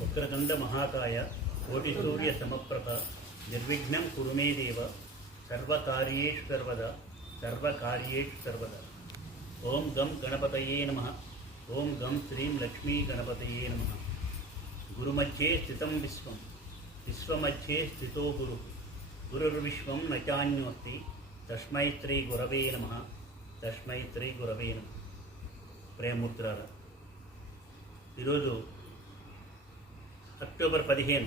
వక్రతుండ మహాకాయ కోటి సూర్య సమప్రభ నిర్విఘ్నం కురు మే దేవ సర్వకార్యేషు సర్వదా సర్వకార్యేషు సర్వదా. ఓం గం గణపతయే నమః. ఓం గం శ్రీం లక్ష్మీ గణపతయే నమః. గురుమధ్యే స్థితం విశ్వం విశ్వమధ్యే స్థితో గురు గురుర్విశ్వం నచాన్యోస్తి తస్మై శ్రీ గురవే నమః. తస్మై శ్రీ గురవే నమః. ప్రేమూర్తులారా, ఈరోజు అక్టోబర్ 15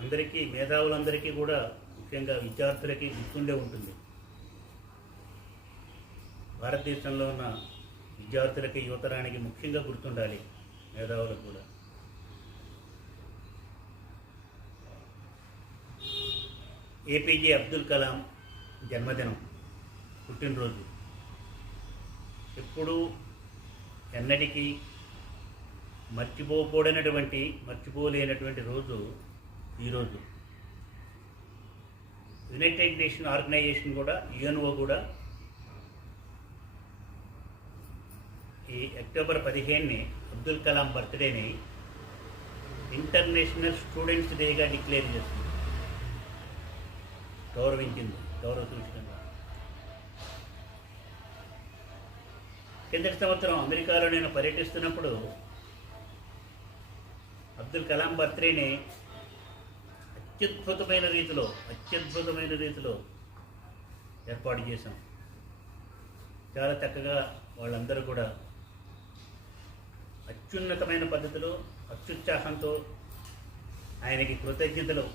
అందరికీ, మేధావులందరికీ కూడా, ముఖ్యంగా విద్యార్థులకి గుర్తుండే ఉంటుంది. భారతదేశంలో ఉన్న విద్యార్థులకి, యువతరానికి ముఖ్యంగా గుర్తుండాలి, మేధావులకు కూడా. ఏపీజే అబ్దుల్ కలాం జన్మదినం, పుట్టినరోజు. ఎప్పుడూ ఎన్నటికీ మర్చిపోలేనటువంటి రోజు ఈరోజు. యునైటెడ్ నేషన్ ఆర్గనైజేషన్ కూడా, యుఎన్ఓ కూడా ఈ అక్టోబర్ 15ని అబ్దుల్ కలాం బర్త్డేని ఇంటర్నేషనల్ స్టూడెంట్స్ డేగా డిక్లేర్ చేస్తుంది, గౌరవించింది, గౌరవ సూచకంగా. కిందటి సంవత్సరం అమెరికాలో నేను పర్యటిస్తున్నప్పుడు అబ్దుల్ కలాం బర్త్డేని అత్యద్భుతమైన రీతిలో ఏర్పాటు చేశాం. చాలా చక్కగా వాళ్ళందరూ కూడా అత్యున్నతమైన పద్ధతిలో, అత్యుత్సాహంతో ఆయనకి కృతజ్ఞతలు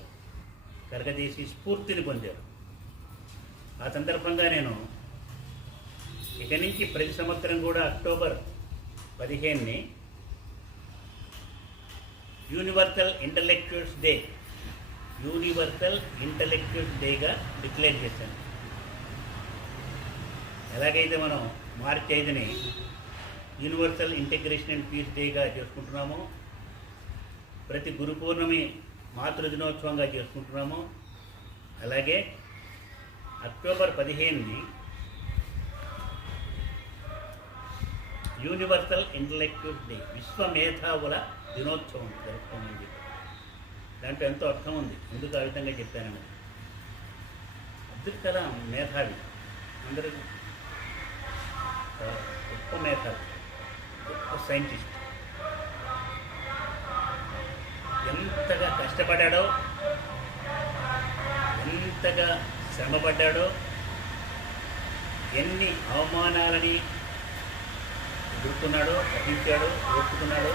కరగజేసి స్ఫూర్తిని పొందారు. ఆ సందర్భంగా నేను ఇక నుంచి ప్రతి సంవత్సరం కూడా అక్టోబర్ 15ని యూనివర్సల్ ఇంటలెక్చువల్స్ డేగా డిక్లేర్ చేశాను. ఎలాగైతే మనం మార్చి 5ని యూనివర్సల్ ఇంటిగ్రేషన్ అండ్ పీస్ డేగా చేసుకుంటున్నామో, ప్రతి గురు పౌర్ణమి మాతృ దినోత్సవంగా చేసుకుంటున్నామో, అలాగే అక్టోబర్ 15ని యూనివర్సల్ ఇంటలెక్చువల్ డే, విశ్వ మేధావుల దినోత్సవం జరుపుకోమని. దాంట్లో ఎంతో అర్థం ఉంది, ఎందుకు ఆ విధంగా చెప్పానని. అబ్దుల్ కలాం మేధావి, అందరికీ గొప్ప మేధావి, గొప్ప సైంటిస్ట్. ఎంతగా కష్టపడ్డాడో, ఎంతగా శ్రమపడ్డాడో, ఎన్ని అవమానాలని ఎదుర్కొన్నాడో, సహించాడో, ఓర్చుకున్నాడో,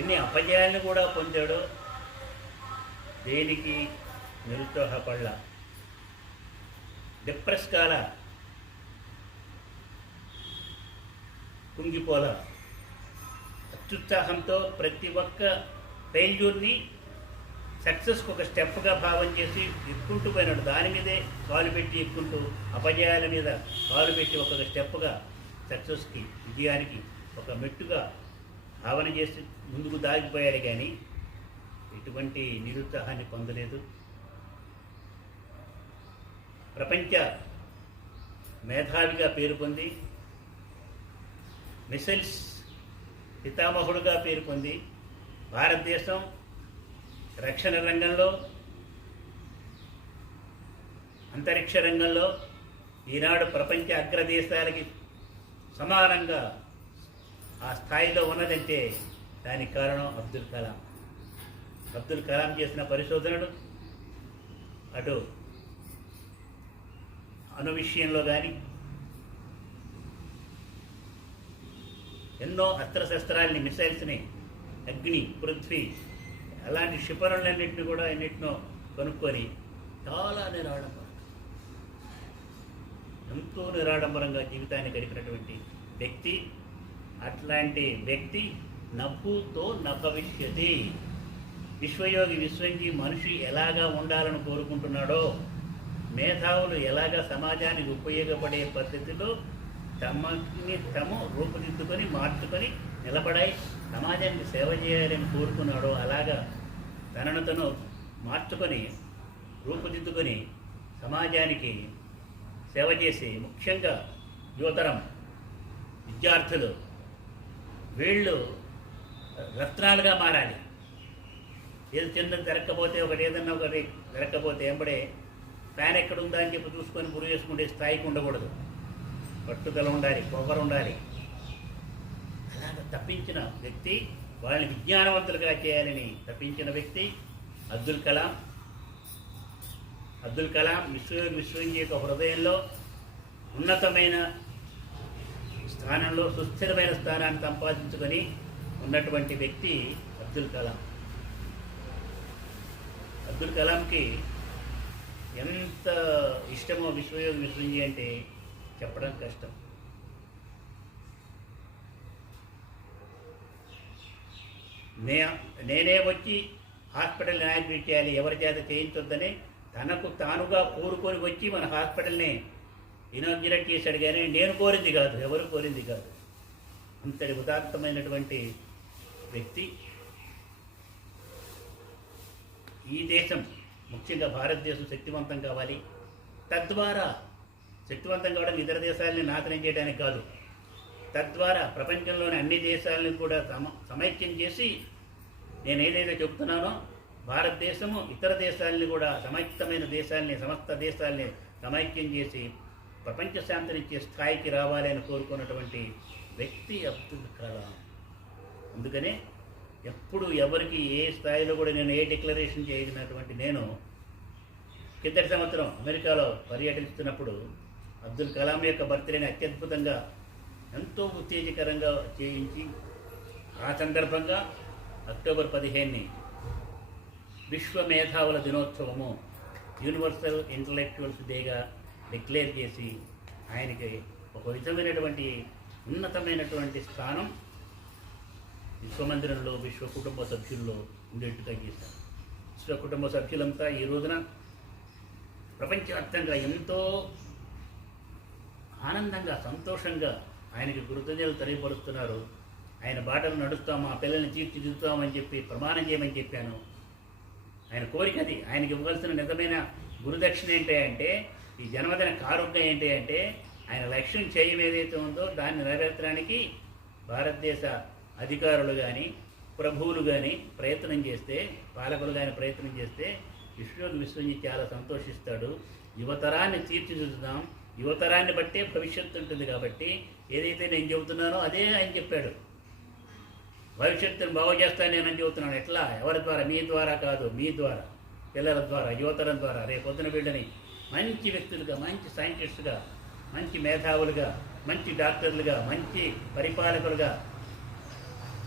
ఎన్ని అపజయాలను కూడా పొందాడో, దేనికి నిరుత్సాహపడలా, డిప్రెస్ కాల, కుంగిపోలా. అత్యుత్సాహంతో ప్రతి ఒక్క ఫెయిల్యూర్ని సక్సెస్కి ఒక స్టెప్గా భావం చేసి ఎక్కుంటూ పోయినాడు. దాని మీదే కాలు పెట్టి ఎక్కుంటూ, అపజయాల మీద కాలు పెట్టి ఒక్కొక్క స్టెప్గా సక్సెస్కి, విజయానికి ఒక మెట్టుగా భావన చేసి ముందుకు దాగిపోయాడు. కానీ ఎటువంటి నిరుత్సాహాన్ని పొందలేదు. ప్రపంచ మేధావిగా పేరు పొంది, మిసైల్స్ పితామహుడుగా పేరు పొంది, భారతదేశం రక్షణ రంగంలో, అంతరిక్ష రంగంలో ఈనాడు ప్రపంచ అగ్రదేశాలకి సమానంగా ఆ స్థాయిలో ఉన్నదంటే దానికి కారణం అబ్దుల్ కలాం. అబ్దుల్ కలాం చేసిన పరిశోధనలు, అటు అణు విషయంలో కానీ, ఎన్నో అస్త్రశస్త్రాలని, మిసైల్స్ని, అగ్ని, పృథ్వీ, అలాంటి క్షిపణులన్నింటినీ కూడా ఎన్నింటినో కనుక్కొని చాలా ఎంతో నిరాడంబరంగా జీవితాన్ని గడిపినటువంటి వ్యక్తి. అట్లాంటి వ్యక్తి నవ్వుతో నభవిష్యతి. విశ్వయోగి విశ్వంజీ మనిషి ఎలాగా ఉండాలని కోరుకుంటున్నాడో, మేధావులు ఎలాగా సమాజానికి ఉపయోగపడే పద్ధతిలో తమని తాము రూపుదిద్దుకొని, మార్చుకొని నిలబడాయి, సమాజానికి సేవ చేయాలని కోరుకున్నాడో, అలాగా తనను తను మార్చుకొని, రూపుదిద్దుకొని సమాజానికి సేవ చేసి ముఖ్యంగా యువతరం విద్యార్థులు వీళ్ళు రత్నాలుగా మారాలి. ఏది చిన్నది జరగకపోతే ఒకటి ఏదన్నా ఒకటి జరగకపోతే ఎంబడే ఫ్యాన్ ఎక్కడుందా అని చెప్పి చూసుకొని గురి చేసుకుంటే స్థాయికి ఉండకూడదు. పట్టుదల ఉండాలి, పొగరు ఉండాలి. అలాగ తప్పించిన వ్యక్తి, వాళ్ళని విజ్ఞానవంతులుగా చేయాలని తప్పించిన వ్యక్తి అబ్దుల్ కలాం. అబ్దుల్ కలాం విశ్వవిద్యాలయం యొక్క హృదయంలో ఉన్నతమైన స్థానంలో సుస్థిరమైన స్థానాన్ని సంపాదించుకొని ఉన్నటువంటి వ్యక్తి అబ్దుల్ కలాం. అబ్దుల్ కలాంకి ఎంత ఇష్టమో విశ్వవిద్యాలయం అంటే చెప్పడం కష్టం. నేనే వచ్చి హాస్పిటల్ని యాక్టివేట్ చేయాలి, ఎవరి చేత చేయించొద్దని తనకు తానుగా కోరుకొని వచ్చి మన హాస్పిటల్ని ఇనాగ్రేట్ చేశాడు. కానీ నేను కోరింది కాదు, ఎవరు కోరింది కాదు. అంతటి ఉదాత్తమైనటువంటి వ్యక్తి. ఈ దేశం, ముఖ్యంగా భారతదేశం శక్తివంతం కావాలి. తద్వారా శక్తివంతం కావడం ఇతర దేశాలని నాశనం చేయడానికి కాదు, తద్వారా ప్రపంచంలోని అన్ని దేశాలను కూడా సమైక్యం చేసి, నేను ఏదైతే చెప్తున్నానో భారతదేశము ఇతర దేశాలని కూడా సమైక్యమైన దేశాలని, సమస్త దేశాలని సమైక్యం చేసి ప్రపంచ శాంతినిచ్చే స్థాయికి రావాలి అని కోరుకున్నటువంటి వ్యక్తి అబ్దుల్ కలాం. అందుకనే ఎప్పుడు ఎవరికి ఏ స్థాయిలో కూడా నేను ఏ డిక్లరేషన్ చేయనటువంటి నేను కిందటి సంవత్సరం అమెరికాలో పర్యటిస్తున్నప్పుడు అబ్దుల్ కలాం యొక్క బర్త్డేని అత్యద్భుతంగా ఎంతో ఉత్తేజకరంగా చేయించి, ఆ సందర్భంగా అక్టోబర్ 15ని విశ్వ మేధావుల దినోత్సవము, యూనివర్సల్ ఇంటలెక్చువల్స్ డేగా డిక్లేర్ చేసి ఆయనకి ఒక విధమైనటువంటి ఉన్నతమైనటువంటి స్థానం విశ్వమందిరంలో విశ్వ కుటుంబ సభ్యుల్లో ఉండేట్టుగా చేశారు. విశ్వ కుటుంబ సభ్యులంతా ఈ రోజున ప్రపంచవ్యాప్తంగా ఎంతో ఆనందంగా, సంతోషంగా ఆయనకి కృతజ్ఞతలు తెలియపరుస్తున్నారు. ఆయన బాటలు నడుస్తాం, మా పిల్లల్ని తీర్చిదిద్దుతామని చెప్పి ప్రమాణం చేయమని చెప్పాను. ఆయన కోరిక అది. ఆయనకి ఇవ్వాల్సిన నిజమైన గురుదక్షిణ ఏంటి అంటే, ఈ జన్మదిన కారుణ్యం ఏంటి అంటే, ఆయన లక్ష్యం చేయం ఏదైతే ఉందో దాన్ని నెరవేర్చడానికి భారతదేశ అధికారులు కానీ, ప్రభువులు కానీ ప్రయత్నం చేస్తే, పాలకులు కానీ ప్రయత్నం చేస్తే విశ్వని చాలా సంతోషిస్తాడు. యువతరాన్ని తీర్చిదిద్దుదాం, యువతరాన్ని బట్టే భవిష్యత్తు ఉంటుంది. కాబట్టి ఏదైతే నేను చెబుతున్నానో అదే ఆయన చెప్పాడు. భవిష్యత్తును బాగు చేస్తాను నేనని చెబుతున్నాను. ఎట్లా? ఎవరి ద్వారా? మీ ద్వారా కాదు, మీ ద్వారా, పిల్లల ద్వారా, యువతరం ద్వారా. రేపొద్దున వీళ్ళని మంచి వ్యక్తులుగా, మంచి సైంటిస్టుగా, మంచి మేధావులుగా, మంచి డాక్టర్లుగా, మంచి పరిపాలకులుగా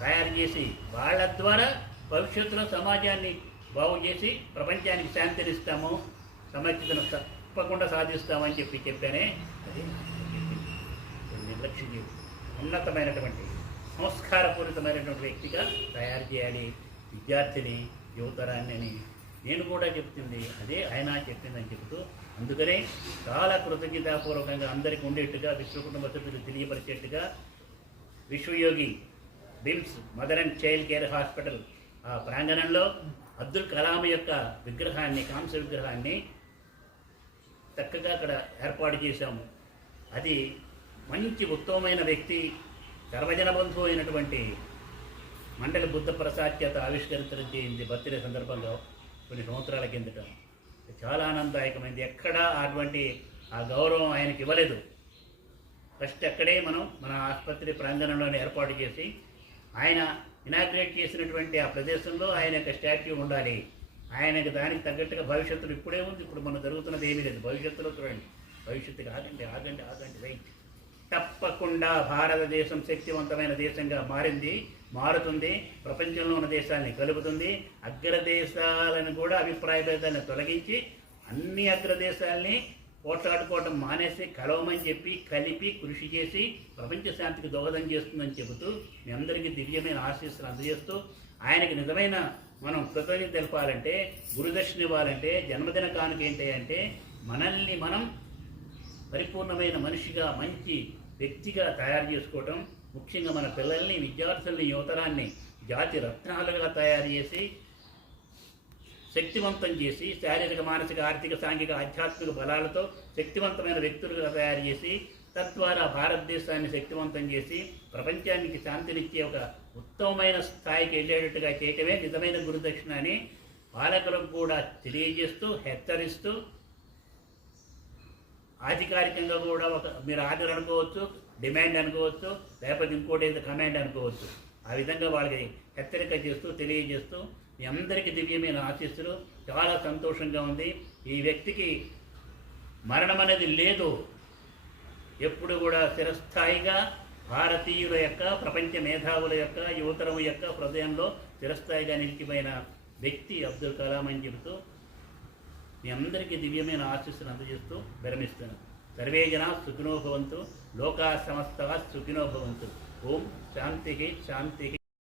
తయారు చేసి వాళ్ళ ద్వారా భవిష్యత్తులో సమాజాన్ని బాగు చేసి ప్రపంచానికి శాంతినిస్తాము, సమైక్యతను తప్పకుండా సాధిస్తామని చెప్పానే. అది నిర్లక్ష్యం చేసి ఉన్నతమైనటువంటి సంస్కారపూరితమైనటువంటి వ్యక్తిగా తయారు చేయాలి విద్యార్థిని, యువతరాన్ని అని నేను కూడా చెప్తుంది అదే, ఆయన చెప్పిందని చెబుతూ, అందుకనే చాలా కృతజ్ఞతాపూర్వకంగా అందరికీ ఉండేట్టుగా విశ్వ కుటుంబ సభ్యులు తెలియపరిచేట్టుగా Vishwayogi BIMS mother and child care hospital ఆ ప్రాంగణంలో అబ్దుల్ కలాం యొక్క విగ్రహాన్ని, కాంస్య విగ్రహాన్ని చక్కగా అక్కడ ఏర్పాటు చేశాము. అది మంచి ఉత్తమమైన వ్యక్తి, సర్వజన బంధువు అయినటువంటి మండలి బుద్ధ ప్రసాద్ చేత ఆవిష్కరించడం చేయింది బర్త్డే సందర్భంగా కొన్ని సంవత్సరాల కిందట. చాలా ఆనందదాయకమైంది. ఎక్కడా అటువంటి ఆ గౌరవం ఆయనకి ఇవ్వలేదు. ఫస్ట్ అక్కడే మనం మన ఆసుపత్రి ప్రాంగణంలోనే ఏర్పాటు చేసి ఆయన ఇనాగ్రేట్ చేసినటువంటి ఆ ప్రదేశంలో ఆయన యొక్క స్టాట్యూ ఉండాలి. ఆయనకి దానికి తగ్గట్టుగా భవిష్యత్తులో ఇప్పుడే ఉంది, ఇప్పుడు మనం జరుగుతున్నది ఏమీ లేదు. భవిష్యత్తులో చూడండి, భవిష్యత్తుకి ఆగండి రైట్. తప్పకుండా భారతదేశం శక్తివంతమైన దేశంగా మారుతుంది. ప్రపంచంలో ఉన్న దేశాలని కలుపుతుంది. అగ్రదేశాలను కూడా అభిప్రాయ భేదాన్ని తొలగించి అన్ని అగ్రదేశాలని పోట్లాడుకోవడం మానేసి కలవమని చెప్పి కలిపి కృషి చేసి ప్రపంచ శాంతికి దోహదం చేస్తుందని చెబుతూ మీ అందరికీ దివ్యమైన ఆశీస్సులు అందజేస్తూ, ఆయనకి నిజమైన మనం కృతజ్ఞత తెలపాలంటే, గురుదక్షిణ ఇవ్వాలంటే, జన్మదిన కానుక ఏంటి అంటే మనల్ని మనం పరిపూర్ణమైన మనిషిగా, మంచి వ్యక్తిగా తయారు చేసుకోవటం, ముఖ్యంగా మన పిల్లల్ని, విద్యార్థుల్ని, యువతరాన్ని జాతి రత్నాలుగా తయారు చేసి శక్తివంతం చేసి శారీరక, మానసిక, ఆర్థిక, సాంఘిక, ఆధ్యాత్మిక బలాలతో శక్తివంతమైన వ్యక్తులుగా తయారు చేసి తద్వారా భారతదేశాన్ని శక్తివంతం చేసి ప్రపంచానికి శాంతినిచ్చే ఒక ఉత్తమమైన స్థాయికి వెళ్ళేటట్టుగా చేయటమే నిజమైన గురుదక్షిణ అని పాలకులకు కూడా తెలియజేస్తూ, హెచ్చరిస్తూ, అధికారికంగా కూడా ఒక మీరు ఆర్డర్ అనుకోవచ్చు, డిమాండ్ అనుకోవచ్చు, లేకపోతే ఇంకోటి ఏదో కమాండ్ అనుకోవచ్చు. ఆ విధంగా వాళ్ళకి హెచ్చరిక చేస్తూ, తెలియజేస్తూ మీ అందరికీ దివ్యమైన ఆశీస్సులు. చాలా సంతోషంగా ఉంది. ఈ వ్యక్తికి మరణం అనేది లేదు. ఎప్పుడు కూడా స్థిరస్థాయిగా భారతీయుల యొక్క, ప్రపంచ మేధావుల యొక్క, యువతరం యొక్క హృదయంలో స్థిరస్థాయిగా నిలిచిపోయిన వ్యక్తి అబ్దుల్ కలాం అని చెబుతూ మీ అందరికీ దివ్యమైన ఆశీస్సులు అందజేస్తూ విరమిస్తున్నాను. సర్వే జనా సుఖినో భవంతు, లోకా సమస్తా సుఖినో భవంతు. ఓం శాంతి శాంతి.